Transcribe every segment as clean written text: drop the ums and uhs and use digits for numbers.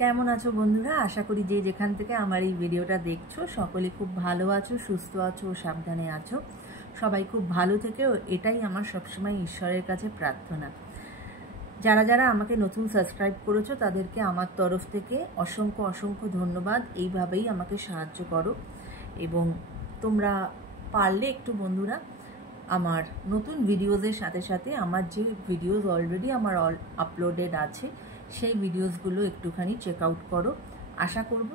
কেমন আছো বন্ধুরা? আশা করি যে যেখান থেকে আমার এই ভিডিওটা দেখছো সকলে খুব ভালো আছো, সুস্থ আছো, সাবধানে আছো। সবাই খুব ভালো থেকে, এটাই আমার সবসময় ঈশ্বরের কাছে প্রার্থনা। যারা যারা আমাকে নতুন সাবস্ক্রাইব করেছো তাদেরকে আমার তরফ থেকে অসংখ্য অসংখ্য ধন্যবাদ। এইভাবেই আমাকে সাহায্য করো এবং তোমরা পারলে একটু বন্ধুরা আমার নতুন ভিডিওজের সাথে সাথে আমার যে ভিডিওস অলরেডি আমার আপলোডেড আছে সেই ভিডিওসগুলো একটুখানি চেক আউট করো। আশা করব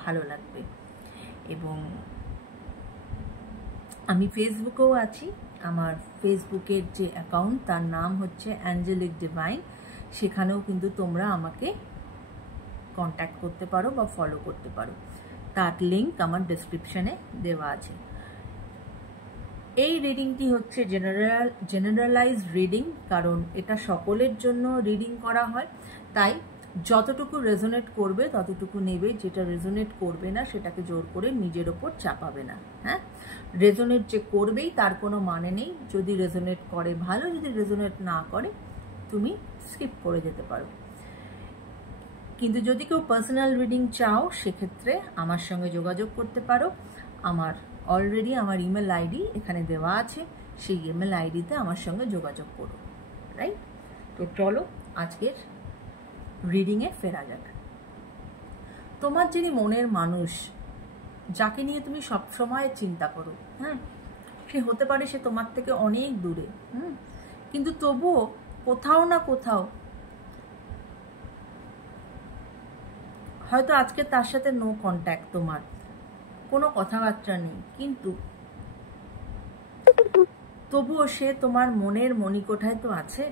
ভালো লাগবে। এবং আমি ফেসবুকেও আছি। আমার ফেসবুকের যে অ্যাকাউন্ট তার নাম হচ্ছে অ্যাঞ্জেলিক ডিভাইন। সেখানেও কিন্তু তোমরা আমাকে কন্ট্যাক্ট করতে পারো বা ফলো করতে পারো। তার লিঙ্ক আমার ডেসক্রিপশানে দেওয়া আছে। এই রিডিংটি হচ্ছে জেনারেলাইজড রিডিং, কারণ এটা সকলের জন্য রিডিং করা হয়। তাই যতটুকু রেজোনেট করবে ততটুকু নেবে, যেটা রেজোনেট করবে না সেটাকে জোর করে নিজের ওপর চাপাবে না। হ্যাঁ, রেজোনেট যে করবেই তার কোনো মানে নেই। যদি রেজোনেট করে ভালো, যদি রেজোনেট না করে তুমি স্কিপ করে যেতে পারো। কিন্তু যদি কেউ পার্সোনাল রিডিং চাও সেক্ষেত্রে আমার সঙ্গে যোগাযোগ করতে পারো। আমার অলরেডি আমার ইমেল আইডি এখানে দেওয়া আছে, সেই ইমেল আইডিতে আমার সঙ্গে যোগাযোগ করো। রাইট? তো চলো আজকের রিডিংয়ে ফেরা যাক। তোমার যিনি মনের মানুষ, যাকে নিয়ে তুমি সবসময় চিন্তা করো, হ্যাঁ, সে হতে পারে সে তোমার থেকে অনেক দূরে, কিন্তু তবুও কোথাও না কোথাও হয়তো আজকে তার সাথে নো কন্ট্যাক্ট, তোমার কোনো কথাবার্তা নেই, কিন্তু তবুও সে তোমার মনের মণিকোঠায় তো আছে।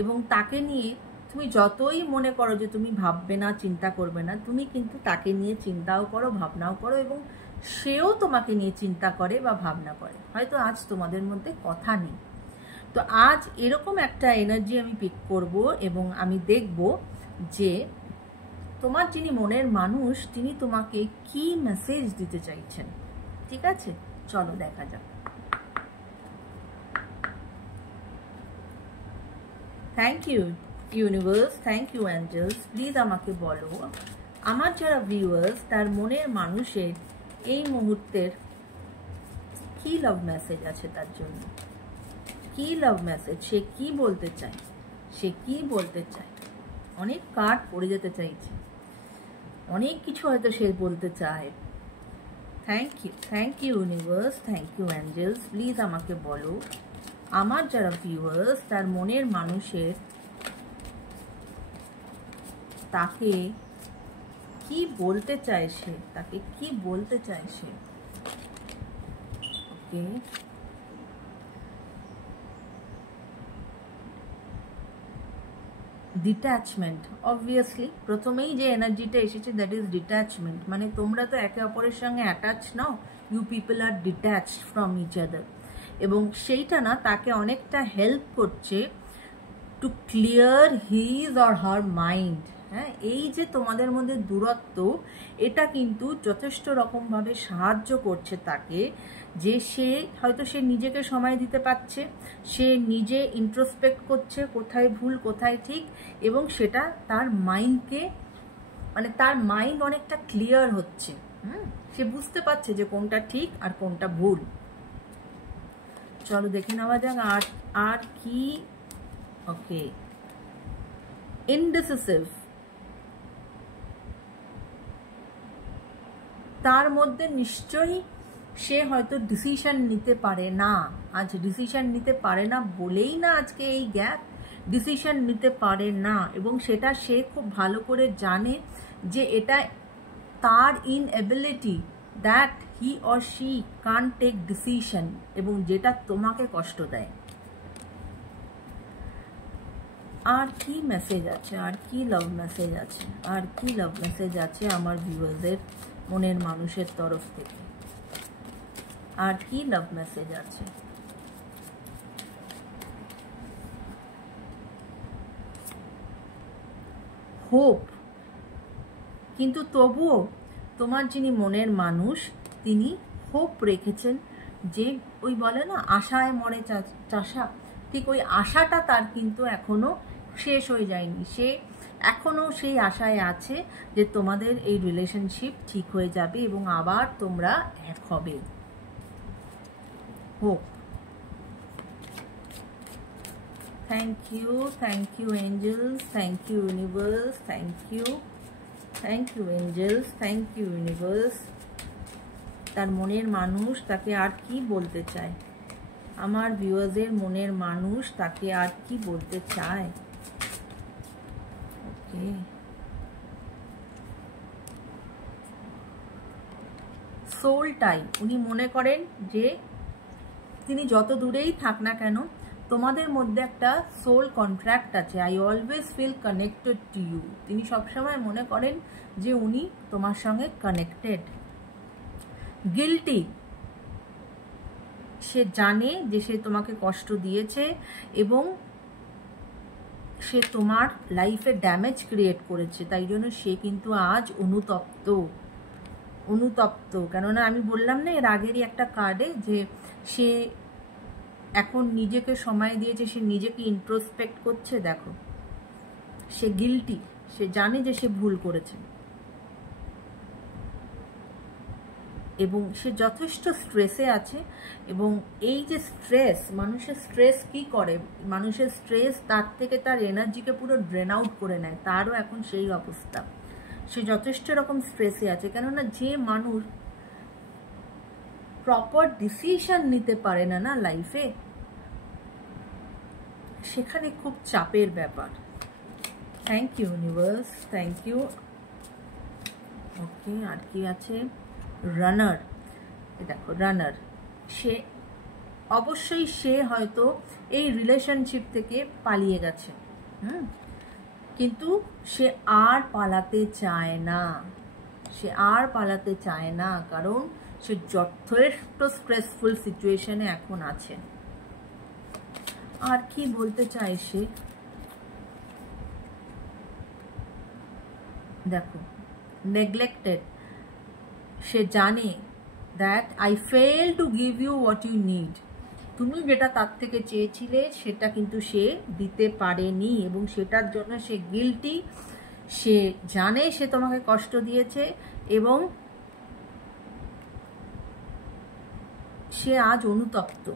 এবং তাকে নিয়ে তুমি যতই মনে করো যে তুমি ভাববে না, চিন্তা করবে না, তুমি কিন্তু তাকে নিয়ে চিন্তাও করো, ভাবনাও করো, এবং সেও তোমাকে নিয়ে চিন্তা করে বা ভাবনা করে। হয়তো আজ তোমাদের মধ্যে কথা নেই। তো আজ এরকম একটা এনার্জি আমি পিক করব এবং আমি দেখব যে তোমার যিনি মনের মানুষ তিনি তোমাকে কি মেসেজ দিতে চাইছেন। ঠিক আছে, চলো দেখা যাক। Thank you universe, thank you angels. Please আমাকে বলো আমার যারা ভিউয়ার্স তার মনের মানুষের এই মুহূর্তের কি লাভ মেসেজ আছে, তার জন্য কি লাভ মেসেজ, সে কি বলতে চায়, সে কি বলতে চায়। অনেক কার্ড পড়ে যেতে চাইছে, অনেক কিছু হয়তো সে বলতে চায়। Thank you universe, thank you angels. Please আমাকে বলো আমার যারা ভিউয়ার্স তার মনের মানুষের তাকে কি বলতে চায়, সে তাকে কি বলতে চায় সে। ওকে, ডিট্যাচমেন্ট। অবভিয়াসলি প্রথমেই যে এনার্জিটা এসেছে দ্যাট ইজ ডিট্যাচমেন্ট। মানে তোমরা তো একে অপরের সঙ্গে attach now, you people are detached from each other. এবং সেইটা না তাকে অনেকটা হেল্প করছে to clear his or her mind. হ্যাঁ, এই যে তোমাদের মধ্যে দূরত্ব, এটা কিন্তু যথেষ্ট রকমভাবে সাহায্য করছে তাকে, যে সে হয়তো সে নিজেকে সময় দিতে পারছে, সে নিজে ইন্ট্রোস্পেক্ট করছে কোথায় ভুল কোথায় ঠিক, এবং সেটা তার মাইন্ডকে, মানে তার মাইন্ড অনেকটা ক্লিয়ার হচ্ছে। সে বুঝতে পারছে যে কোনটা ঠিক আর কোনটা ভুল। চলো দেখে নেওয়া যাক আর কি। ওকে, ইনডিসিসিভ। তার মধ্যে নিশ্চয়ই সে হয়তো ডিসিশন নিতে পারে না। আজ ডিসিশন নিতে পারে না বলেই না আজকে এই গ্যাপ। ডিসিশন নিতে পারে না এবং সেটা সে খুব ভালো করে জানে যে এটা তার inability, that he or she can't take decision, এবং যেটা তোমাকে কষ্ট দেয়। আর কি মেসেজ আছে, আর কি লাভ মেসেজ আছে, আর কি লাভ মেসেজ আছে আমার ভিউয়ারদের মনের মানুষের তরফ থেকে, আর কি লাভ মেসেজ আছে। হোপ। কিন্তু তবুও তোমার যিনি মনের মানুষ তিনি হোপ রেখেছেন, যে ওই বলে না আশায় মরে চাষা, ঠিক ওই আশাটা তার কিন্তু এখনো শেষ হয়ে যায়নি। সে এখনও সেই আশায় আছে যে তোমাদের এই রিলেশনশিপ ঠিক হয়ে যাবে এবং আবার তোমরা এক হবে। Hope. Thank you angels, thank you universe, thank you angels, thank you universe. তার মনের মানুষ তাকে আর কি বলতে চায়, আমার ভিউয়ার্সের মনের মানুষ তাকে আর কি বলতে চায়। ওকে, সোলটাই উনি মনে করেন যে তিনি যত দূরেই থাক না কেন তোমাদের মধ্যে একটা সোল কন্ট্রাক্ট আছে। I always feel connected to you. তিনি সবসময় মনে করেন যে উনি তোমার সঙ্গে কানেক্টেড। গিল্টি, সে জানে যে সে তোমাকে কষ্ট দিয়েছে এবং সে তোমার লাইফে ড্যামেজ ক্রিয়েট করেছে, তাই জন্য সে কিন্তু আজ অনুতপ্ত। কেননা আমি বললাম না এর আগেরই একটা কার্ডে যে সে এখন নিজেকে সময় দিয়েছে, সে নিজেকে ইন্ট্রোস্পেক্ট করছে। দেখো, সে গিল্টি, সে জানে যে সে ভুল করেছে এবং সে যথেষ্ট স্ট্রেসে আছে। এবং এই যে স্ট্রেস, মানুষের স্ট্রেস কি করে, মানুষের স্ট্রেস তার থেকে তার এনার্জিকে পুরো ড্রেন আউট করে নেয়। তারও এখন সেই অবস্থা, সে যথেষ্ট রকম স্ট্রেসে আছে। কেননা যে মানুষ প্রপার ডিসিশন নিতে পারে না না লাইফে, সেখানে খুব চাপের ব্যাপার। Thank you universe, thank you. Okay, আর কি আছে? রানার। দেখো, রানার, সে অবশ্যই সে হয়তো এই রিলেশনশিপ থেকে পালিয়ে গেছে, কিন্তু সে আর পালাতে চায় না, কারণ সে যথেষ্ট স্ট্রেসফুল সিচুয়েশনে এখন আছে। আর কি বলতে চায় সে? দেখো, নেগলেক্টেড, সে জানে that I fail to give you what you need. তুমি যেটা তার থেকে চেয়েছিলে সেটা কিন্তু সে দিতে পারেনি এবং সেটার জন্য সে গিল্টি। সে জানে সে তোমাকে কষ্ট দিয়েছে এবং সে আজ অনুতপ্ত।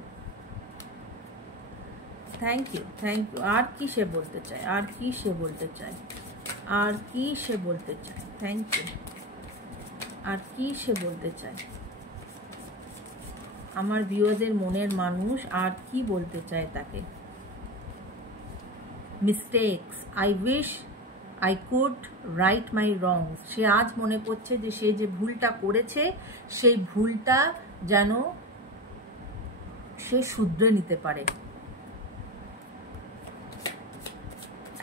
Thank you. আর কি সে বলতে চায়? Thank you. আর কি সে বলতে চায়? আমার ভিউয়ারদের মনের মানুষ আর কি বলতে চায় তাকে? Mistakes, I wish I could right my wrongs. সে আজ মনে করছে যে সে যে ভুলটা করেছে সেই ভুলটা যেন সে শুধরে নিতে পারে।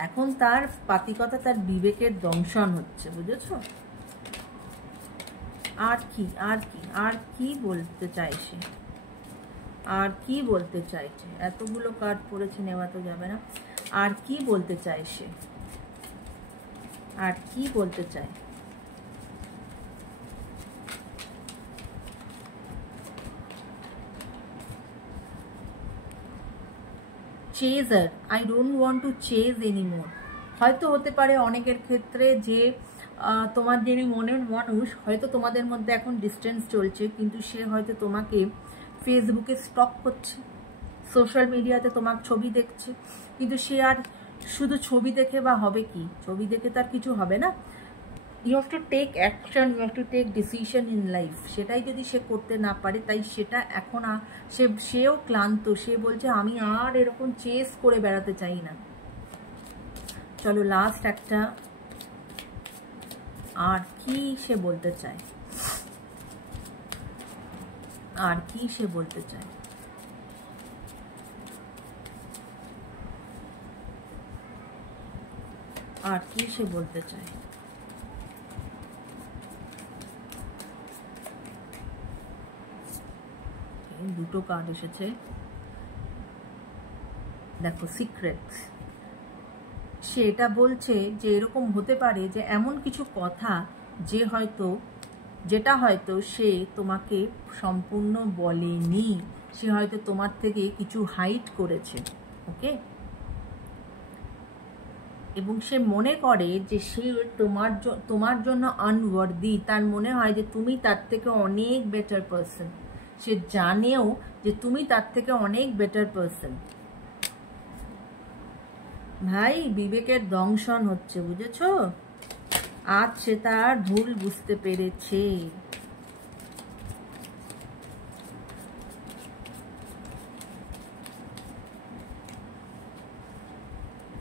এখন তার পাতিকতা, তার বিবেকের দংশন হচ্ছে, বুঝেছো? আর কি বলতে চাইছে? এতগুলো কার্ড পড়েছে, নেওয়া তো যাবে না। আর কি বলতে চাইছে? Chaser, I don't want to chase anymore. হয়তো হতে পারে অনেকের ক্ষেত্রে যে তোমার যিনি মনের মানুষ, হয়তো তোমাদের মধ্যে এখন ডিস্টেন্স চলছে, কিন্তু সে হয়তো তোমাকে ফেসবুকে স্টক করছে, সোশ্যাল মিডিয়াতে তোমার ছবি দেখছে, কিন্তু সে আর শুধু ছবি দেখে বা হবে কি? ছবি দেখে তার কিছু হবে না। You have to take action, you have to take decision in life. সেটাই যদি সে করতে না পারে, তাই সেটা এখন সেও ক্লান্ত। সে বলছে আমি আর এরকম চেস করে বেড়াতে চাই না। চলো লাস্ট একটা, আর কি সে বলতে চায়? দুটো কার্ড এসেছে। দেখো, সিক্রেটস। সে এটা বলছে যে এরকম হতে পারে যে এমন কিছু কথা যেটা হয়তো সে তোমাকে সম্পূর্ণ বলেনি, সে হয়তো তোমার থেকে কিছু হাইড করেছে। ওকে, এবং সে মনে করে যে সে তোমার জন্য আনওয়ার্দি, তার মনে হয় যে তুমি তার থেকে অনেক বেটার পারসন, সে জানেও যে তুমি তার থেকে অনেক বেটার পারসন। ভাই বিবেকের দংশন হচ্ছে, বুঝেছো? আজ সে তার ভুল বুঝতে পেরেছে।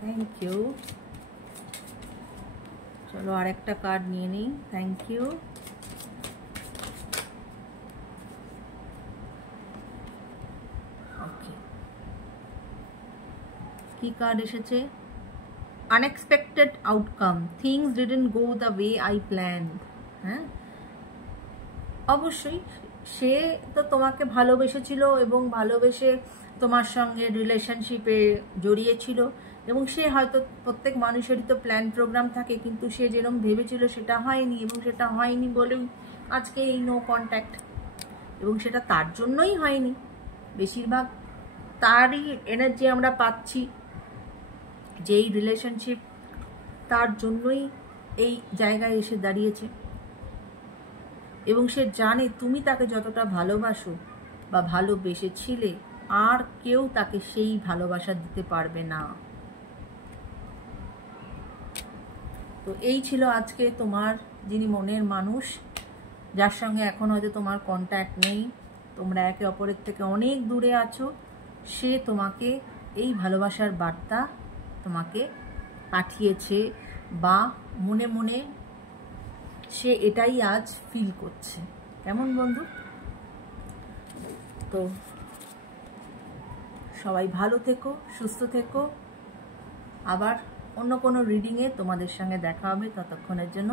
Thank you. চলো আরেকটা কার্ড নিয়ে নিই। Thank you. ওকে, কি কার্ড এসেছে? Unexpected outcome, things didn't go the way I planned. হ্যাঁ, অবশ্যই সে তো তোমাকে ভালোবেসেছিল এবং ভালোবেসে তোমার সঙ্গে রিলেশনশিপে জড়িয়েছিল, এবং সে হয়তো, প্রত্যেক মানুষেরই তো প্ল্যান প্রোগ্রাম থাকে, কিন্তু সে যেরকম ভেবেছিল সেটা হয়নি, এবং সেটা হয়নি বলেই আজকে এই নো কন্ট্যাক্ট। এবং সেটা তার জন্যই হয়নি, বেশিরভাগ তারই এনার্জি আমরা পাচ্ছি, যে এই রিলেশনশিপ তার জন্যই এই জায়গায় এসে দাঁড়িয়েছে। এবং সে জানে তুমি তাকে যতটা ভালোবাসো বা ভালোবেসেছিলে, আর কেউ তাকে সেই ভালোবাসা দিতে পারবে না। তো এই ছিল আজকে তোমার যিনি মনের মানুষ, যার সঙ্গে এখন হয়তো তোমার কন্ট্যাক্ট নেই, তোমরা একে অপরের থেকে অনেক দূরে আছো, সে তোমাকে এই ভালোবাসার বার্তা তোমাকে পাঠিয়েছে, বা মনে মনে সে এটাই আজ ফিল করছে। কেমন বন্ধু? তো সবাই ভালো থেকো, সুস্থ থেকো। আবার অন্য কোনো রিডিংয়ে তোমাদের সঙ্গে দেখা হবে। ততক্ষণের জন্য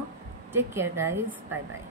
take care guys, bye by.